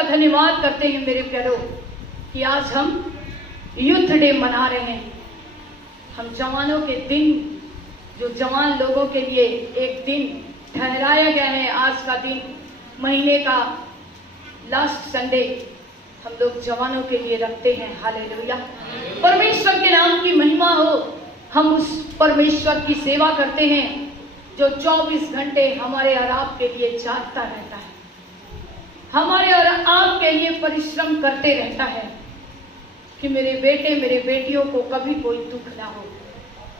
का धन्यवाद करते हैं मेरे प्यारों कि आज हम यूथ डे मना रहे हैं। हम जवानों के दिन, जो जवान लोगों के लिए एक दिन ठहराया गया है, आज का दिन महीने का लास्ट संडे हम लोग जवानों के लिए रखते हैं। हालेलुया, परमेश्वर के नाम की महिमा हो। हम उस परमेश्वर की सेवा करते हैं जो 24 घंटे हमारे और आपके लिए जागता रहता है, हमारे और आपके लिए परिश्रम करते रहता है कि मेरे बेटे मेरे बेटियों को कभी कोई दुख ना हो,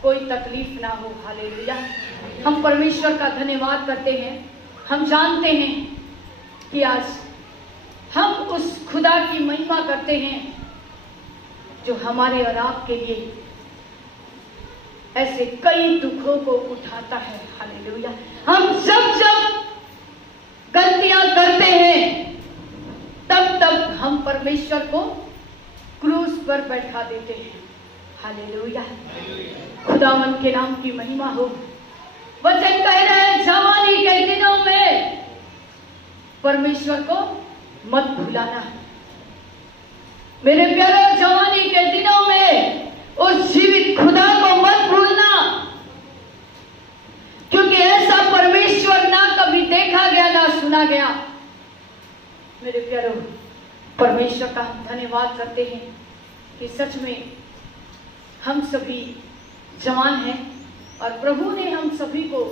कोई तकलीफ ना हो। हालेलुया, हम परमेश्वर का धन्यवाद करते हैं। हम जानते हैं कि आज हम उस खुदा की महिमा करते हैं जो हमारे और आपके लिए ऐसे कई दुखों को उठाता है। हालेलुया, हम जब गलतियां करते हैं तब हम परमेश्वर को क्रूस पर बैठा देते हैं। हालेलुया, खुदावन के नाम की महिमा हो। वचन कह रहे हैं जवानी के दिनों में परमेश्वर को मत भुलाना। मेरे प्यारे, जवानी के दिनों में उस जीवित खुदा को मत भूलना, क्योंकि ऐसा परमेश्वर ना कभी देखा गया ना सुना गया। मेरे प्यारो, परमेश्वर का हम धन्यवाद करते हैं कि सच में हम सभी जवान हैं और प्रभु ने हम सभी को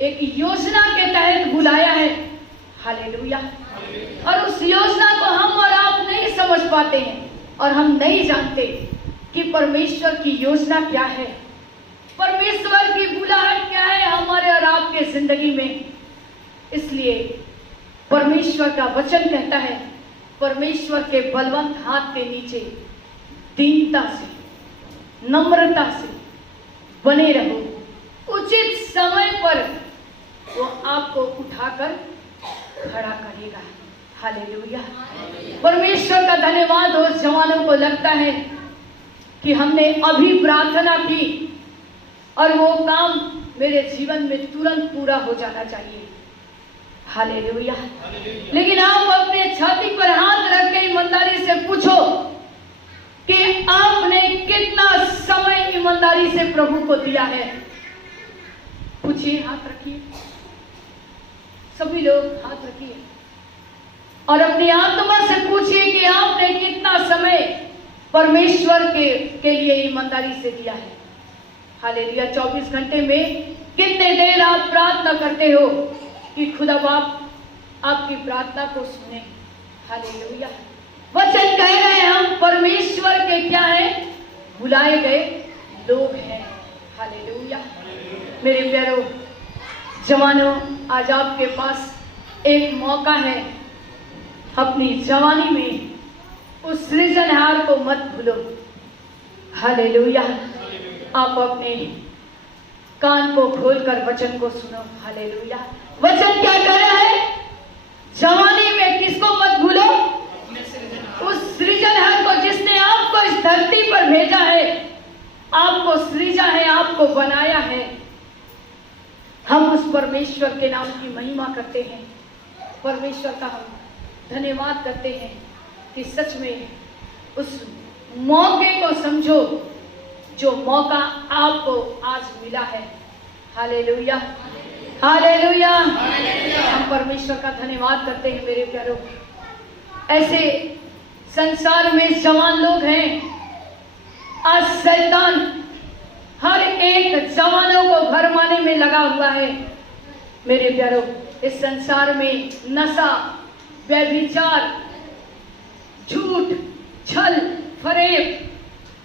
एक योजना के तहत बुलाया है। हालेलुया, और उस योजना को हम और आप नहीं समझ पाते हैं और हम नहीं जानते कि परमेश्वर की योजना क्या है, परमेश्वर की बुलाहट क्या है हमारे और आपके जिंदगी में। इसलिए परमेश्वर का वचन कहता है, परमेश्वर के बलवंत हाथ के नीचे दीनता से, नम्रता से बने रहो। उचित समय पर वो आपको उठाकर खड़ा करेगा। हालेलुया, परमेश्वर का धन्यवाद हो। जवानों को लगता है कि हमने अभी प्रार्थना की और वो काम मेरे जीवन में तुरंत पूरा हो जाना चाहिए। हालेलुया, लेकिन आप अपने छाती पर हाथ रख के ईमानदारी से पूछो कि आपने कितना समय ईमानदारी से प्रभु को दिया है। पूछिए, हाथ रखिए, सभी लोग हाथ रखिए और अपनी आत्मा से पूछिए कि आपने कितना समय परमेश्वर के लिए ईमानदारी से दिया है। हालेलुया, 24 घंटे में कितने देर आप प्रार्थना करते हो कि खुदा बाप आपकी प्रार्थना को सुने। हालेलुया, वचन कह रहे हैं हम परमेश्वर के क्या है, बुलाए गए लोग हैं। हालेलुया, मेरे प्यारों जवानों, आज आपके पास एक मौका है। अपनी जवानी में उस सृजनहार को मत भूलो। हालेलुया, आप अपने कान को खोलकर वचन को सुनो। हालेलुया, वचन क्या कह रहा है, जवानी में किसको मत भूलो, उस सृजनहार को जिसने आपको इस धरती पर भेजा है, आपको सृजा है, आपको बनाया है। हम उस परमेश्वर के नाम की महिमा करते हैं, परमेश्वर का हम धन्यवाद करते हैं कि सच में उस मौके को समझो जो मौका आपको आज मिला है। हालेलुया, हालेलुया, हम परमेश्वर का धन्यवाद करते हैं। मेरे प्यारों, ऐसे संसार में जवान लोग हैं, आज शैतान हर एक जवानों को भरमाने में लगा हुआ है। मेरे प्यारों, इस संसार में नशा, व्यभिचार, झूठ, छल, फरेब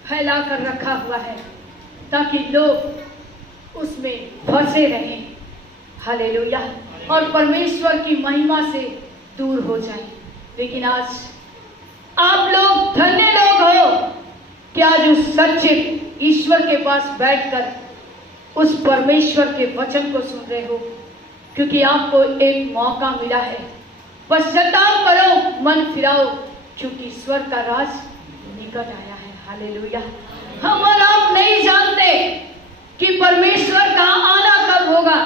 फैला कर रखा हुआ है ताकि लोग उसमें फंसे रहें। हालेलुया, और परमेश्वर की महिमा से दूर हो जाए। लेकिन आज आप लोग धन्य लोग हो कि आज उस सच्चे ईश्वर के पास बैठकर उस परमेश्वर के वचन को सुन रहे हो, क्योंकि आपको एक मौका मिला है। पश्चाताप करो, मन फिराओ, क्योंकि ईश्वर का राज निकट आया है। हालेलुया, हम और आप नहीं जानते कि परमेश्वर का आना कब होगा,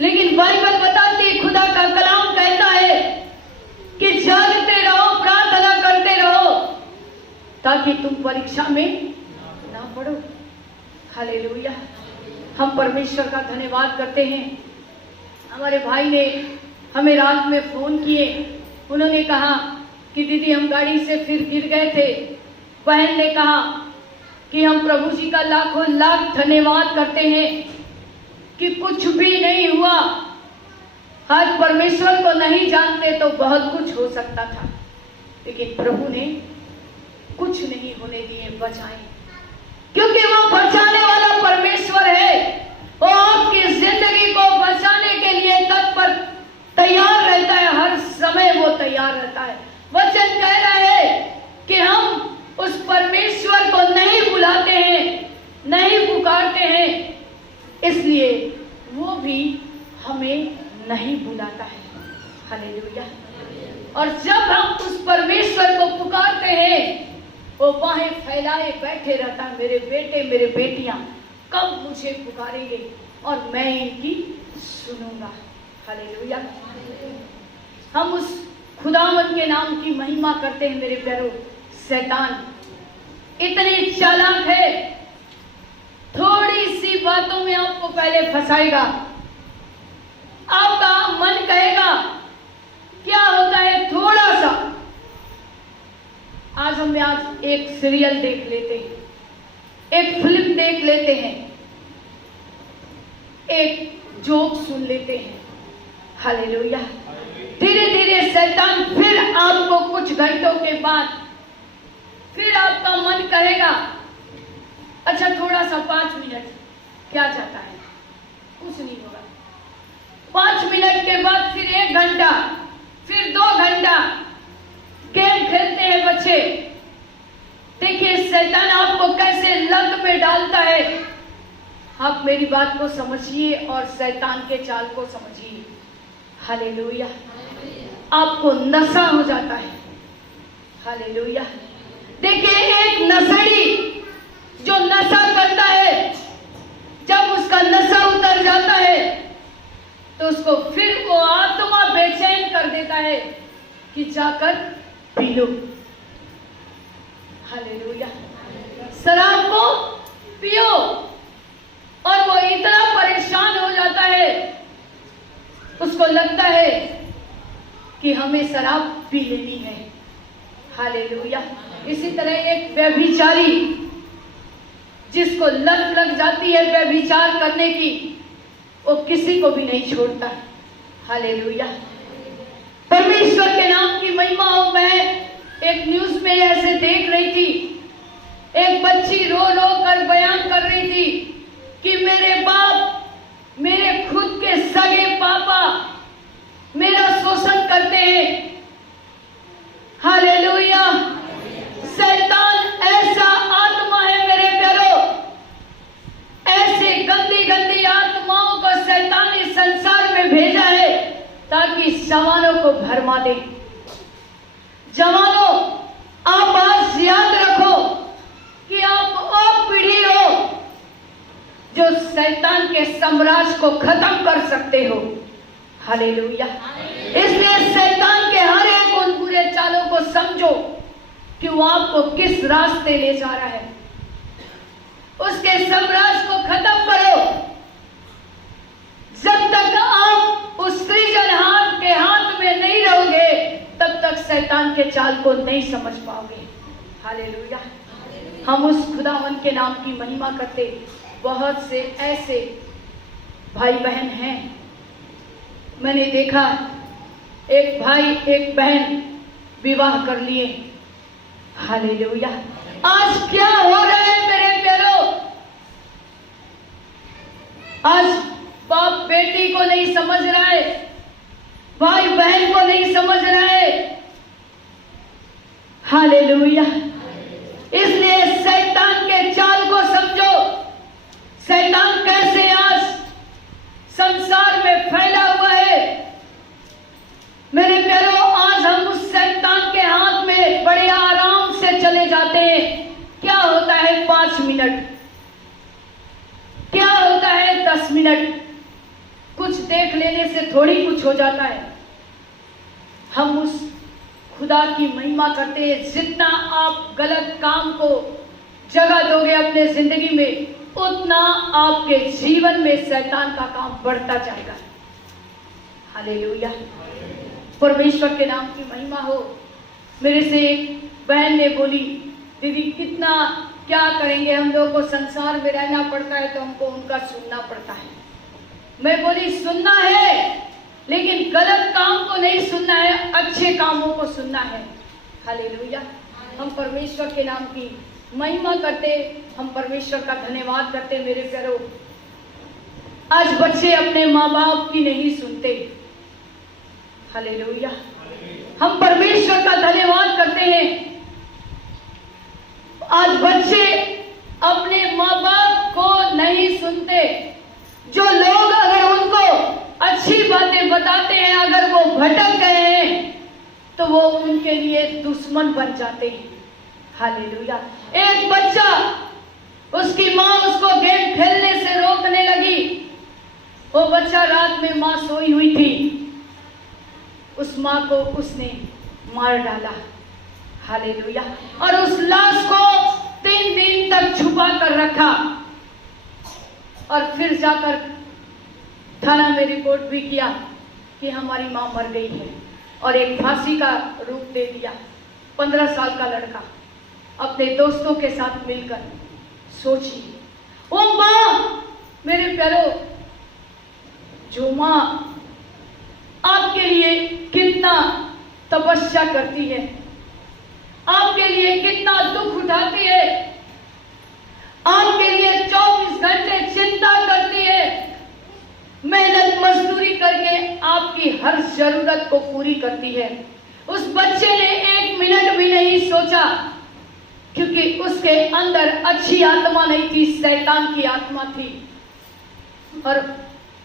लेकिन बाइबल बताती है, खुदा का कलाम कहता है ताकि तुम परीक्षा में ना पढ़ो। हालेलुया। हम परमेश्वर का धन्यवाद करते हैं। हमारे भाई ने हमें रात में फोन किए, उन्होंने कहा कि दीदी हम गाड़ी से फिर गिर गए थे। बहन ने कहा कि हम प्रभु जी का लाखों लाख धन्यवाद करते हैं कि कुछ भी नहीं हुआ। आज परमेश्वर को नहीं जानते तो बहुत कुछ हो सकता था, लेकिन प्रभु ने कुछ नहीं होने दिए, बचाए, क्योंकि वो बचाने वाला परमेश्वर है। वो आपकी जिंदगी को बचाने के लिए तत्पर तैयार रहता है, हर समय वो तैयार रहता है। वचन कह रहा है कि हम उस परमेश्वर को नहीं बुलाते हैं, नहीं पुकारते हैं, इसलिए वो भी हमें नहीं बुलाता है। हालेलुया। और जब हम उस परमेश्वर को पुकारते हैं, वो बाहें फैलाए बैठे रहता है, मेरे बेटे मेरे बेटियां कब मुझे पुकारेंगे और मैं इनकी सुनूंगा। हालेलुया। हम उस खुदावंद के नाम की महिमा करते हैं। मेरे प्यारो, शैतान इतनी चालाक है, थोड़ी सी बातों में आपको पहले फंसाएगा। आपका मन कहेगा क्या होता है थोड़ा सा। आज एक सीरियल देख लेते हैं, एक फिल्म देख लेते हैं, एक जोक सुन लेते हैं। हालेलुया। धीरे धीरे शैतान फिर आपको कुछ घंटों के बाद फिर आपका मन कहेगा अच्छा थोड़ा सा 5 मिनट, क्या जाता है, कुछ नहीं होगा। 5 मिनट के बाद फिर 1 घंटा, फिर 2 घंटा गेम खेलते हैं बच्चे। देखिए शैतान आपको कैसे लत में डालता है। आप मेरी बात को समझिए और शैतान के चाल को समझिए। हालेलुया। आपको नशा हो जाता है। हालेलुया। देखिए एक नशेड़ी जो नशा करता है, जब उसका नशा उतर जाता है तो उसको फिर वो आत्मा बेचैन कर देता है कि जाकर पी लो। हालेलुया। शराब को पियो, और वो इतना परेशान हो जाता है, उसको लगता है कि हमें शराब पी लेनी है। हालेलुया। इसी तरह एक व्यभिचारी जिसको लत लग जाती है व्यभिचार करने की, वो किसी को भी नहीं छोड़ता। हालेलुया। परमेश्वर के नाम की महिमा हो। मैं एक न्यूज में ऐसे देख रही थी, एक बच्ची रो रो कर बयान कर रही थी कि मेरे बाप, मेरे खुद के सगे पापा मेरा शोषण करते हैं। हालेलुया। शैतान ऐसा आत्मा है मेरे प्यारो, ऐसे गंदी गंदी आत्माओं को शैतान इस संसार में भेजा है ताकि जवानों को भरमा दे। जवानों, आप आज याद रखो कि आप वो पीढ़ी हो जो शैतान के साम्राज्य को खत्म कर सकते हो। हालेलुया। इसलिए शैतान के हर एक उन बुरे चालों को समझो कि वो आपको किस रास्ते ले जा रहा है। उसके साम्राज्य को खत्म करो। जब तक आप उस सृजनहार के हाथ में नहीं रहोगे, तब तक शैतान के चाल को नहीं समझ पाओगे। हालेलुया। हम उस खुदावंद के नाम की महिमा करते। बहुत से ऐसे भाई बहन हैं, मैंने देखा एक भाई एक बहन विवाह कर लिए। हालेलुया। आज क्या हो रहा है मेरे प्यारो, आज बाप बेटी को नहीं समझ रहा है, भाई बहन को नहीं समझ रहा है। हालेलुया। इसलिए शैतान के चाल को समझो। शैतान कैसे आज संसार में फैला हुआ है। मेरे प्यारो, आज हम उस शैतान के हाथ में बड़े आराम से चले जाते हैं। क्या होता है 5 मिनट, क्या होता है 10 मिनट, कुछ देख लेने से थोड़ी कुछ हो जाता है। हम उस खुदा की महिमा करते हैं। जितना आप गलत काम को जगह दोगे अपने जिंदगी में, उतना आपके जीवन में शैतान का काम बढ़ता जाएगा। हालेलुया, परमेश्वर के नाम की महिमा हो। मेरे से एक बहन ने बोली, दीदी कितना क्या करेंगे, हम लोगों को संसार में रहना पड़ता है तो हमको उनका सुनना पड़ता है। मैं बोली सुनना है, लेकिन गलत काम को नहीं सुनना है, अच्छे कामों को सुनना है। हालेलुया, हम परमेश्वर के नाम की महिमा करते, हम परमेश्वर का धन्यवाद करते। मेरे प्यारो, आज बच्चे अपने माँ बाप की नहीं सुनते। हालेलुया, हम परमेश्वर का धन्यवाद करते हैं। आज बच्चे अपने माँ बाप को नहीं सुनते। जो लोग अगर उनको अच्छी बातें बताते हैं, अगर वो भटक गए हैं तो वो उनके लिए दुश्मन बन जाते हैं। हालेलुया, एक बच्चा, उसकी माँ उसको गेम खेलने से रोकने लगी। वो बच्चा रात में माँ सोई हुई थी, उस माँ को उसने मार डाला। हालेलुया, और उस लाश को 3 दिन तक छुपा कर रखा और फिर जाकर थाना में रिपोर्ट भी किया कि हमारी माँ मर गई है, और एक फांसी का रूप दे दिया। 15 साल का लड़का अपने दोस्तों के साथ मिलकर, सोचिए वो माँ, मेरे प्यारो, जो माँ आपके लिए कितना तपस्या करती है, आपके लिए कितना दुख उठाती है, आपके लिए 24 घंटे चिंता करती है, मेहनत मजदूरी करके आपकी हर जरूरत को पूरी करती है। उस बच्चे ने 1 मिनट भी नहीं सोचा, क्योंकि उसके अंदर अच्छी आत्मा नहीं थी, शैतान की आत्मा थी, और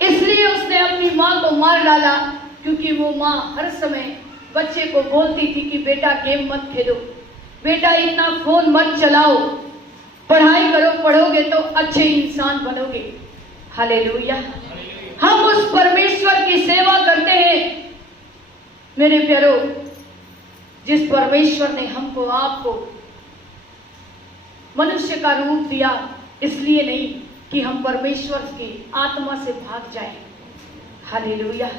इसलिए उसने अपनी माँ को मार डाला। क्योंकि वो माँ हर समय बच्चे को बोलती थी कि बेटा गेम मत खेलो, बेटा इतना फोन मत चलाओ, पढ़ाई करो, पढ़ोगे तो अच्छे इंसान बनोगे। हालेलुया, हम उस परमेश्वर की सेवा करते हैं मेरे प्यारो, जिस परमेश्वर ने हमको, आपको मनुष्य का रूप दिया, इसलिए नहीं कि हम परमेश्वर की आत्मा से भाग जाएं। हालेलुया,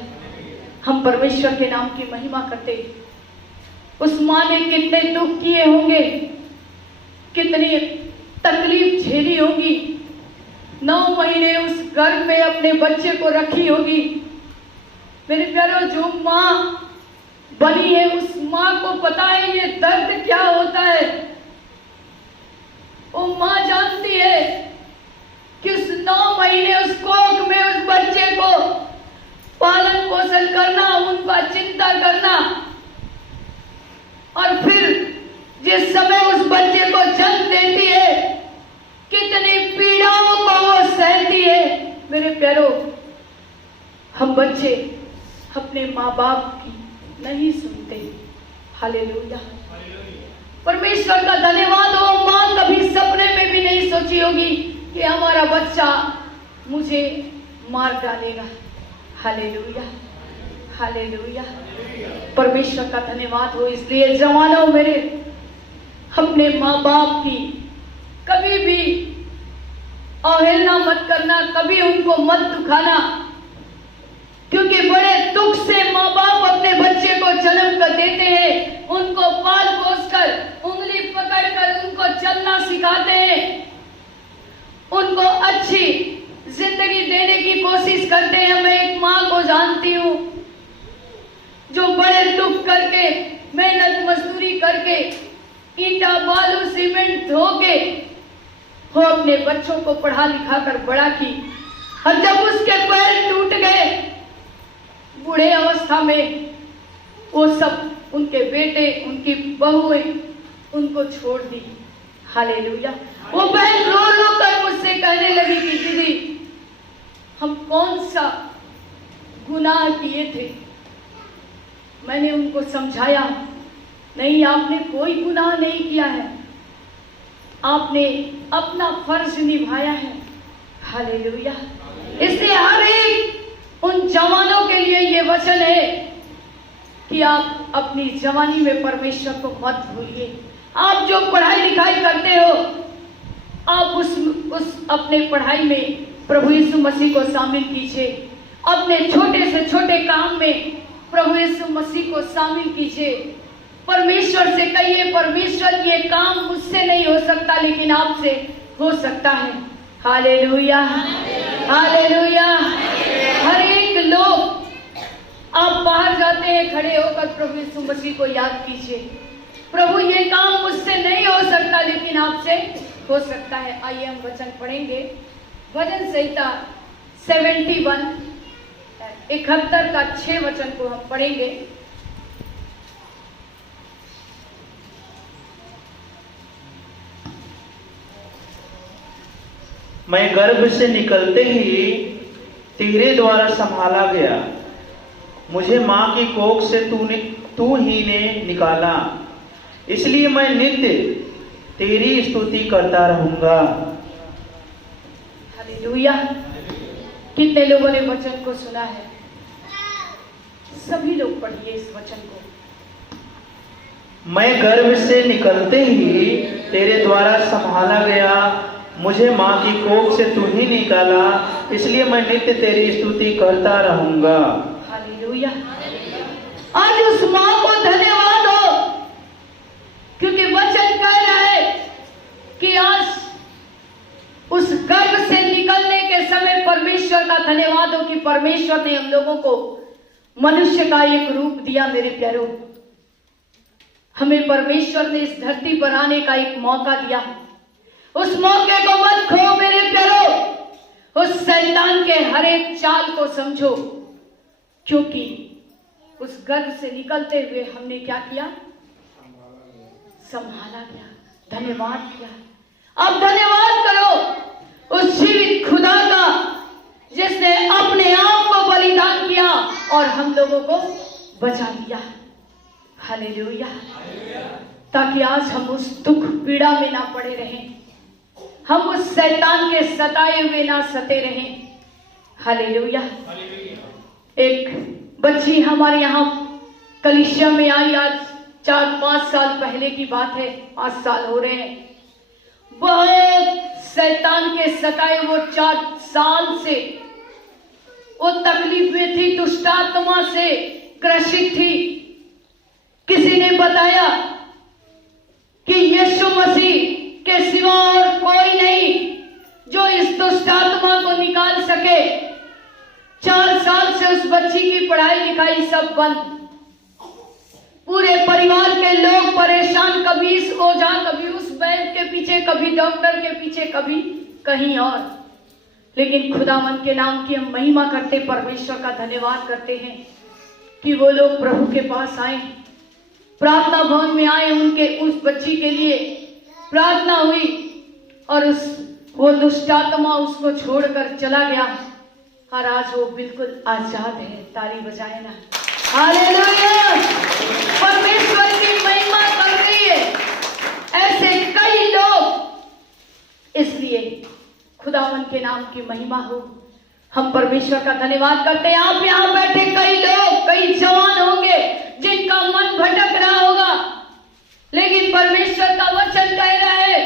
हम परमेश्वर के नाम की महिमा करते। उस माँ ने कितने दुख किए होंगे, कितनी तकलीफ झेली होगी, 9 महीने उस गर्भ में अपने बच्चे को रखी होगी। मेरे प्यारो, जो माँ बनी है उस माँ को पता है ये दर्द क्या होता है। वो माँ जानती है कि उस 9 महीने उस कोख में उस बच्चे को पालन पोषण करना, उनका चिंता करना, और फिर जिस समय उस बच्चे को जन्म देती है, कितनी पीड़ाओं को वो सहती है। मेरे प्यारो, हम बच्चे अपने माँ बाप की नहीं सुनते। हालेलुया, परमेश्वर का धन्यवाद हो। माँ कभी सपने में भी नहीं सोची होगी कि हमारा बच्चा मुझे मार डालेगा। हालेलुया, हालेलुया, परमेश्वर का धन्यवाद हो। इसलिए जवानों मेरे, अपने माँ बाप की कभी भी अवहेलना मत करना, कभी उनको मत दुखाना, क्योंकि बड़े दुख से माँ बाप अपने बच्चे को जन्म कर देते हैं, उनको पाल पोस कर, उंगली पकड़ कर उनको चलना सिखाते हैं, उनको अच्छी जिंदगी देने की कोशिश करते हैं। मैं एक माँ को जानती हूँ जो बड़े दुख करके, मेहनत मजदूरी करके, ईंटा बालू सीमेंट धो के वो अपने बच्चों को पढ़ा लिखा कर बड़ा की, और जब उसके पैर टूट गए बूढ़े अवस्था में, वो सब उनके बेटे, उनकी बहुएं उनको छोड़ दी। हालेलुया, वो बहन रो रो कर मुझसे कहने लगी कि दीदी हम कौन सा गुनाह किए थे। मैंने उनको समझाया, नहीं आपने कोई गुनाह नहीं किया है, आपने अपना फर्ज निभाया है। हालेलुया, इसलिए हर एक उन जवानों के लिए ये वचन है कि आप अपनी जवानी में परमेश्वर को मत भूलिए। आप जो पढ़ाई लिखाई करते हो, आप उस अपने पढ़ाई में प्रभु यीशु मसीह को शामिल कीजिए। अपने छोटे से छोटे काम में प्रभु यीशु मसीह को शामिल कीजिए। परमेश्वर से कहिए, परमेश्वर ये काम मुझसे नहीं हो सकता लेकिन आपसे हो सकता है। Hallelujah, hallelujah. हर एक लोग, आप बाहर जाते हैं, खड़े होकर प्रभु यीशु मसीह को याद कीजिए, प्रभु ये काम मुझसे नहीं हो सकता लेकिन आपसे हो सकता है। आइए हम वचन पढ़ेंगे। भजन संहिता 71 71 का 6 वचन को हम पढ़ेंगे। मैं गर्भ से निकलते ही तेरे द्वारा संभाला गया, मुझे माँ की कोख से तू ही ने निकाला, इसलिए मैं नित्य तेरी स्तुति करता रहूंगा। हालेलुया। कितने लोगों ने वचन को सुना है? सभी लोग पढ़िए इस वचन को। मैं गर्भ से निकलते ही तेरे द्वारा संभाला गया, मुझे माँ की कोख से तू ही निकाला, इसलिए मैं नित्य तेरी स्तुति करता रहूंगा। हालेलुया। आज उस माँ को धन्यवाद हो, क्योंकि वचन कह रहा है कि आज उस गर्भ से निकलने के समय परमेश्वर का धन्यवाद हो कि परमेश्वर ने हम लोगों को मनुष्य का एक रूप दिया। मेरे प्यारों, हमें परमेश्वर ने इस धरती पर आने का एक मौका दिया। उस मौके को मत खो मेरे प्यारों। उस शैतान के हर एक चाल को समझो, क्योंकि उस गर्भ से निकलते हुए हमने क्या किया? संभाला गया, धन्यवाद किया। अब धन्यवाद करो उस जीवित खुदा का, जिसने अपने आप को बलिदान किया और हम लोगों को बचा लिया। हालेलुया। ताकि आज हम उस दुख पीड़ा में ना पड़े रहें, हम उस शैतान के सताए हुए ना सते रहें। हालेलुया। एक बच्ची हमारे यहाँ कलीसिया में आई, आज 4-5 साल पहले की बात है, 5 साल हो रहे हैं। बहुत शैतान के सताए वो 4 साल से वो तकलीफ में थी, दुष्टात्मा से ग्रसित थी। किसी ने बताया कि यीशु मसीह के सिवा और कोई नहीं जो इस दुष्टात्मा को निकाल सके। 4 साल से उस बच्ची की पढ़ाई लिखाई सब बंद, पूरे परिवार के लोग परेशान, कभी इस ओझा, कभी उस वैद्य के पीछे, कभी डॉक्टर के पीछे, कभी कहीं और। लेकिन खुदावन के नाम की हम महिमा करते, परमेश्वर का धन्यवाद करते हैं कि वो लोग प्रभु के पास आए, प्रार्थना भवन में आए, उनके उस बच्ची के लिए प्रार्थना हुई और वो दुष्टात्मा उसको छोड़कर चला गया और आज वो बिल्कुल आजाद है। ताली बजाए ना। हालेलुया। परमेश्वर की महिमा कर रही है। ऐसे कई लोग, इसलिए खुदावन के नाम की महिमा हो। हम परमेश्वर का धन्यवाद करते हैं। आप यहाँ बैठे कई लोग, कई जवान होंगे जिनका मन भटक रहा होगा, लेकिन परमेश्वर का वचन कह रहा है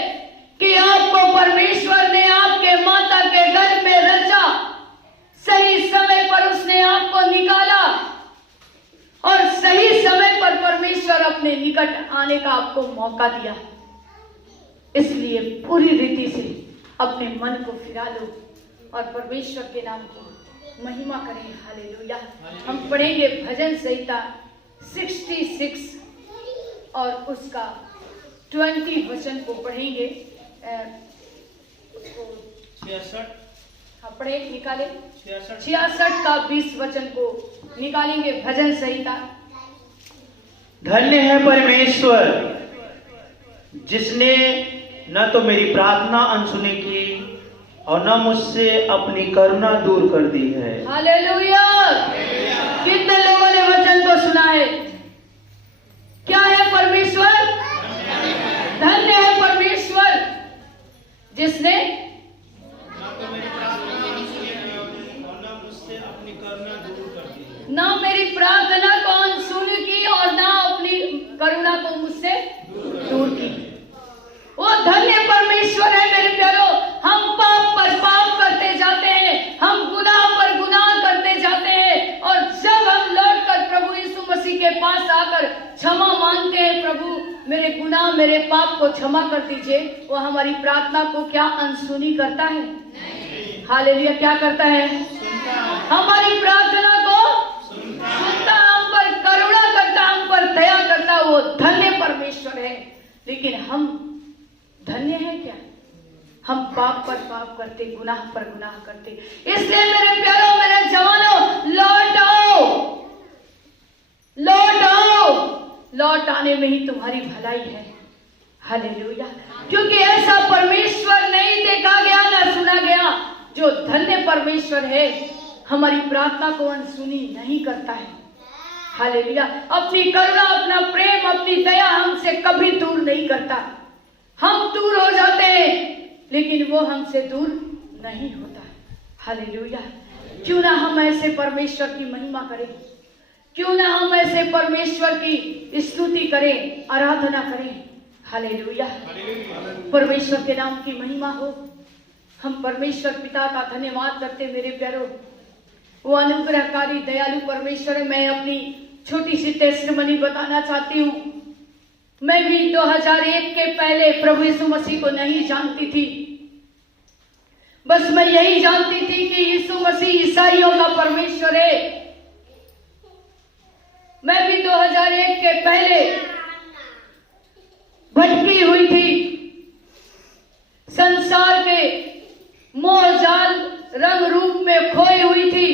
कि आपको परमेश्वर ने आपके माता के गर्भ में रचा, सही समय पर उसने आपको निकाला और सही समय पर परमेश्वर अपने निकट आने का आपको मौका दिया। इसलिए पूरी रीति से अपने मन को फिरा लो और परमेश्वर के नाम की महिमा करें। हालेलुया। हम पढ़ेंगे भजन संहिता 66 और उसका 20 वचन को पढ़ेंगे। उसको 66, हाँ पढ़े, निकाले। 66 का 20 वचन को निकालेंगे। भजन संहिता। धन्य है परमेश्वर जिसने न तो मेरी प्रार्थना अनसुनी की और न मुझसे अपनी करुणा दूर कर दी है। हालेलुया। कितने लोगों ने वचन को सुना है? क्या है परमेश्वर? धन्य है परमेश्वर जिसने ना मेरी प्रार्थना को अनसुनी की मेरे गुनाह मेरे पाप को क्षमा कर दीजिए, वो हमारी प्रार्थना को क्या अनसुनी करता है? हालेलुया, क्या करता है? हमारी प्रार्थना को सुनता, हम पर करुणा करता, हम पर दया करता, वो धन्य परमेश्वर है। लेकिन हम धन्य हैं क्या? हम पाप पर पाप करते, गुनाह पर गुनाह करते। इसलिए मेरे प्यारों, मेरे जवानों, लौट आओ, लौट आओ। लौट आने में ही तुम्हारी भलाई है। हालेलुया, क्योंकि ऐसा परमेश्वर नहीं देखा गया ना सुना गया जो धन्य परमेश्वर है, हमारी प्रार्थना को अनसुनी नहीं करता है। हालेलुया, अपनी करुणा, अपना प्रेम, अपनी दया हमसे कभी दूर नहीं करता। हम दूर हो जाते हैं लेकिन वो हमसे दूर नहीं होता। हालेलुया, क्यों ना हम ऐसे परमेश्वर की महिमा करें, क्यों ना हम ऐसे परमेश्वर की स्तुति करें, आराधना करें। हालेलुया, परमेश्वर के नाम की महिमा हो। हम परमेश्वर पिता का धन्यवाद करते। मेरे प्यारों, वो अनुग्रहकारी दयालु परमेश्वर है। मैं अपनी छोटी सी टेस्टिमनी बताना चाहती हूँ। मैं भी 2001 के पहले प्रभु यीशु मसीह को नहीं जानती थी। बस मैं यही जानती थी कि यीशु मसीह ईसाइयों का परमेश्वर है। मैं भी 2001 के पहले भटकी हुई थी, संसार के मोह जाल रंग रूप में खोई हुई थी।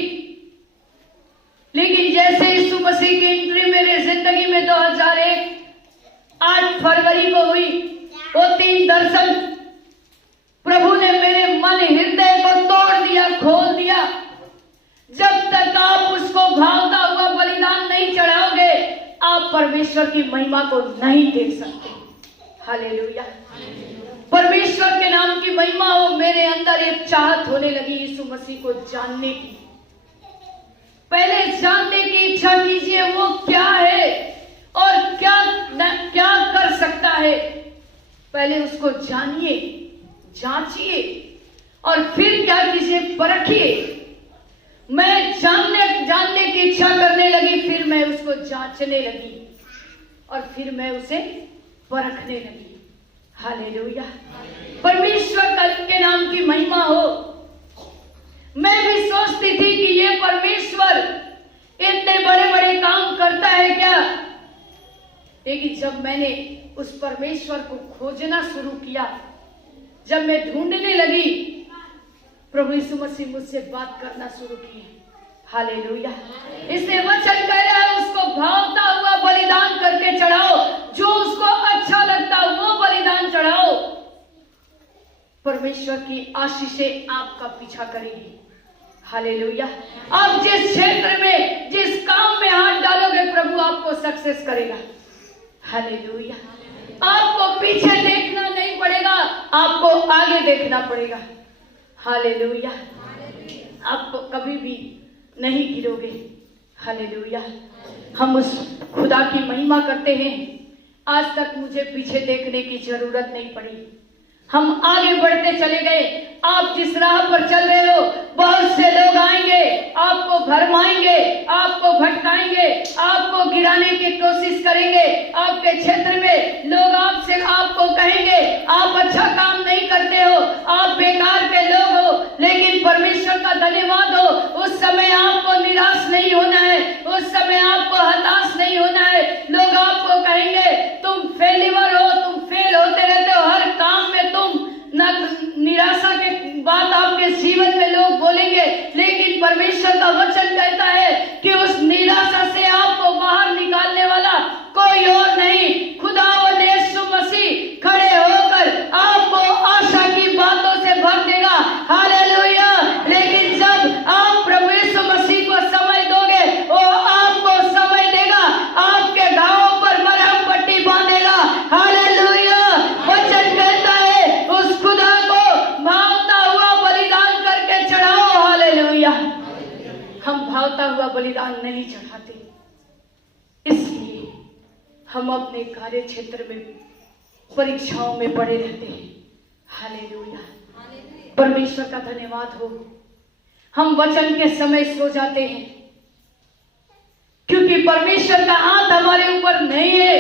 लेकिन जैसे यीशु मसीह की एंट्री मेरे जिंदगी में 2001 8 फरवरी को हुई, वो 3 दर्शन प्रभु ने मेरे मन हृदय को तोड़ दिया, खोल दिया। जब तक आप उसको भावता हुआ बलिदान नहीं चढ़ाओगे, आप परमेश्वर की महिमा को नहीं देख सकते। हालेलुया, परमेश्वर के नाम की महिमा हो। मेरे अंदर एक चाहत होने लगी यीशु मसीह को जानने की। पहले जानने की इच्छा कीजिए वो क्या है और क्या कर सकता है। पहले उसको जानिए, जांचिए और फिर क्या कीजिए, परखिए। मैं जानने की इच्छा करने लगी, फिर मैं उसको जांचने लगी और फिर मैं उसे परखने लगी। हालेलुया, परमेश्वर के नाम की महिमा हो। मैं भी सोचती थी कि ये परमेश्वर इतने बड़े बड़े काम करता है क्या। लेकिन जब मैंने उस परमेश्वर को खोजना शुरू किया, जब मैं ढूंढने लगी, प्रभु यीशु मसीह मुझसे बात करना शुरू की। हालेलुया, इसलिए वचन कह रहा है उसको भावता हुआ बलिदान करके चढ़ाओ। जो उसको अच्छा लगता वो बलिदान चढ़ाओ। परमेश्वर की आशीषें आपका पीछा करेगी। हालेलुया, आप जिस क्षेत्र में, जिस काम में हाथ डालोगे, प्रभु आपको सक्सेस करेगा। हालेलुया, आपको पीछे देखना नहीं पड़ेगा, आपको आगे देखना पड़ेगा। हालेलुया, आप कभी भी नहीं गिरोगे। हालेलुया, हम उस खुदा की महिमा करते हैं। आज तक मुझे पीछे देखने की जरूरत नहीं पड़ी, हम आगे बढ़ते चले गए। आप जिस राह पर चल रहे हो, बहुत से लोग आएंगे, आपको भरमाएंगे, आपको भटकाएंगे, आपको गिराने की कोशिश करेंगे। आपके क्षेत्र में लोग आपको कहेंगे आप अच्छा काम नहीं करते हो, आप बेकार के लोग हो। लेकिन परमेश्वर का धन्यवाद हो, उस समय आपको निराश नहीं होना है, उस समय आपको हताश नहीं होना है। लोग आपको कहेंगे तुम फेलिवर हो, तुम फेल होते रहते हो हर काम में, तुम निराशा के बात आपके जीवन में लोग बोलेंगे। लेकिन परमेश्वर का वचन कहता है कि उस निराशा से आपको बाहर निकालने वाला कोई और नहीं, खुदा और यीशु मसीह खड़े होकर आपको आशा की बातों से भर देगा। हालेलुया, लेकिन जब आप प्रभु यीशु मसीह को समय दोगे, वो आपको समय देगा, आपके घावों पर मरहम पट्टी बांधेगा। हालेलुया, वचन कहता है उस खुदा को भावता हुआ बलिदान करके चढ़ाओ। हालेलुया, हम भावता हुआ बलिदान नहीं चढ़ाते, इसलिए हम अपने कार्य क्षेत्र में परीक्षाओं में पड़े रहते हैं। हालेलुया, परमेश्वर का धन्यवाद हो। हम वचन के समय सो जाते हैं क्योंकि परमेश्वर का हाथ हमारे ऊपर नहीं है।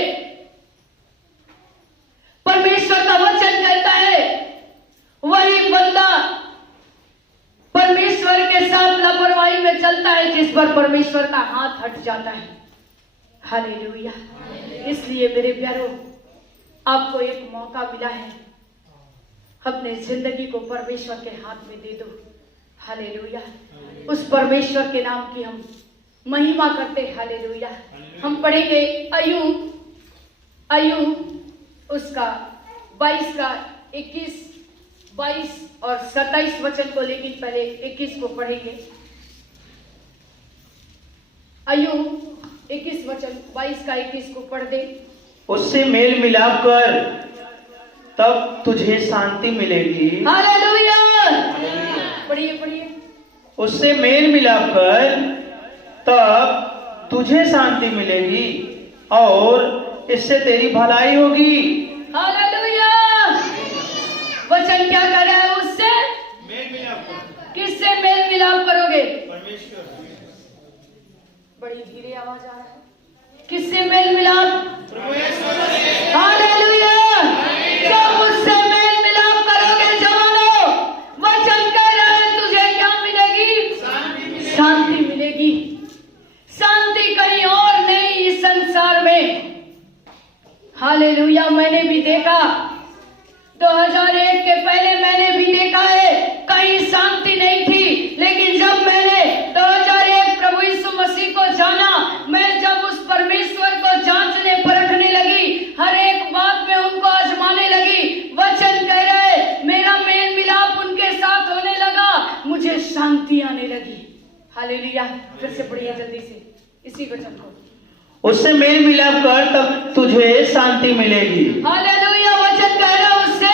वही बंदा परमेश्वर के साथ लापरवाही में चलता है जिस पर परमेश्वर का हाथ हट जाता है। हालेलुया। इसलिए मेरे प्यारों, आपको एक मौका मिला है, अपने जिंदगी को परमेश्वर के हाथ में दे दो। हालेलुया। उस परमेश्वर के नाम की हम महिमा करते। हालेलुया। हम पढ़ेंगे अय्यूब उसका 22 का 21, 22 और 27 वचन को, लेकिन पहले 21 को पढ़ेंगे। अय्यूब 21 वचन 22 का 21 को पढ़ दे। उससे मेल मिलाप कर, तब तुझे शांति मिलेगी। हालेलुया। पढ़िए पढ़िए। उससे मेल मिलाप कर, तब तुझे शांति मिलेगी और इससे तेरी भलाई होगी। हालेलुया। वचन क्या कर रहा है? उससे मेल मिलाप कर। किससे मेल मिलाप करोगे? परमेश्वर। बड़ी धीरे आवाज आ रहा है। किससे मेल मिलाप? परमेश्वर से। हालेलुया। जब उससे मेल मिलाप करोगे जवानों, वचन कह रहा है तुझे क्या मिलेगी? शांति मिलेगी। शांति कहीं और नहीं इस संसार में। हालेलुया। मैंने भी देखा, 2001 के पहले मैंने भी देखा है, कहीं शांति नहीं थी। लेकिन जब मैंने 2001 प्रभु यीशु मसीह को जाना, मैं जब उस परमेश्वर को जांचने परखने लगी, हर एक बात में उनको आजमाने लगी, वचन कह रहे मेरा मेल मिलाप उनके साथ होने लगा, मुझे शांति आने लगी। हालेलुया। फिर से पढ़िए जल्दी से इसी वचन को। उससे मेल मिलाप कर, तब तुझे शांति मिलेगी। हालेलुया। वचन कह रहा है उससे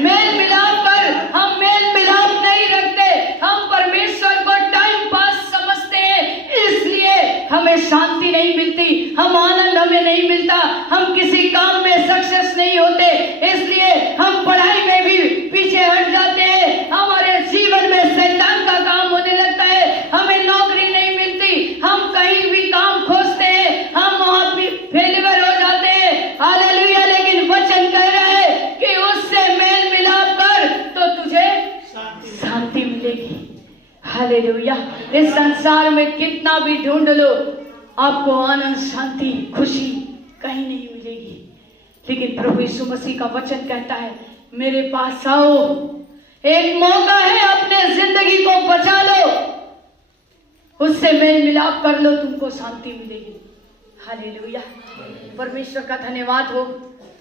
मेल मिलाप कर। हम मेल मिलाप नहीं रखते, हम परमेश्वर को टाइम पास समझते हैं, इसलिए हमें शांति नहीं मिलती, हम आनंद हमें नहीं मिलता, हम किसी काम में सक्सेस नहीं होते, इसलिए हम पढ़ाई में भी पीछे हट जाते हैं, हमारे जीवन में शैतान का काम होने लगता है, हमें नौकरी नहीं मिलती, हम कहीं भी काम खोजते हैं, हम वहां भी फेलियर हो जाते हैं। हालेलुया। लेकिन वचन कह रहा है कि उससे मेल मिलाप कर तो तुझे शांति मिलेगी। हालेलुया। इस संसार में कितना भी ढूंढ लो, आपको आनंद, शांति, खुशी कहीं नहीं मिलेगी। लेकिन प्रभु यीशु मसीह का वचन कहता है मेरे पास आओ, एक मौका है, अपने जिंदगी को बचा लो, उससे मेल मिलाप कर लो, तुमको शांति मिलेगी। हालेलुया। परमेश्वर का धन्यवाद हो।